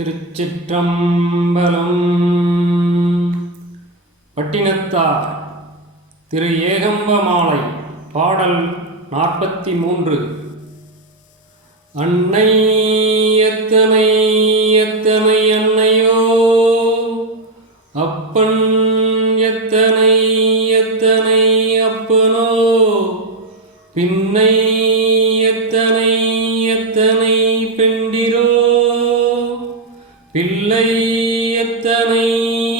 திருச்சிற்றம்பலம். பட்டினத்தார் திரு. ஏகம்ப மாலை பாடல் நாற்பத்தி மூன்று அன்னை எத்தனை எத்தனை அன்னையோ? அப்பன் எத்தனை எத்தனை அப்பனோ? பின்னை எத்தனை எத்தனை பிள்ளை எத்தனை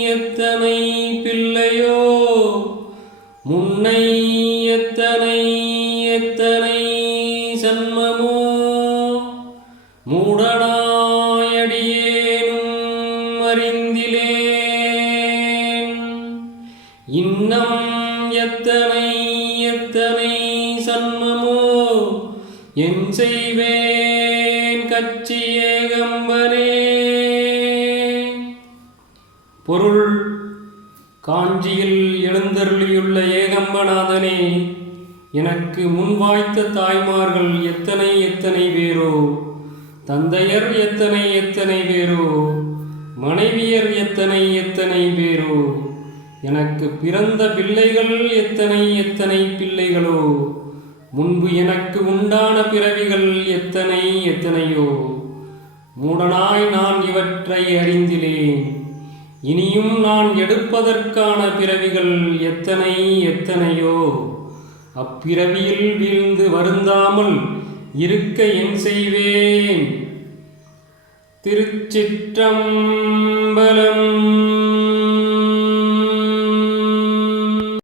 எத்தனை பிள்ளையோ? முன்னை எத்தனை எத்தனை சன்மமோ மூடனாயடியேனும் அறிந்திலேன். இன்னம் எத்தனை எத்தனை சன்மமோ? என் செய்வேன் கட்சி ஏகம்பனே பொருள் காஞ்சியில் எழுந்தருளியுள்ள ஏகம்பநாதனே எனக்கு முன்வாய்த்த தாய்மார்கள் எத்தனை எத்தனை பேரோ? தந்தையர் எத்தனை எத்தனை பேரோ? மனைவியர் எத்தனை எத்தனை பேரோ? எனக்கு பிறந்த பிள்ளைகள் எத்தனை எத்தனை பிள்ளைகளோ? முன்பு எனக்கு உண்டான பிறவிகள் எத்தனை எத்தனையோ? மூடனாய் நான் இவற்றை அறிந்திலேன். இனியும் நான் எடுப்பதற்கான பிறவிகள் எத்தனை எத்தனையோ? அப்பிறவியில் வீழ்ந்து வருந்தாமல் இருக்க என் செய்வேன். திருச்சிற்றம்பலம்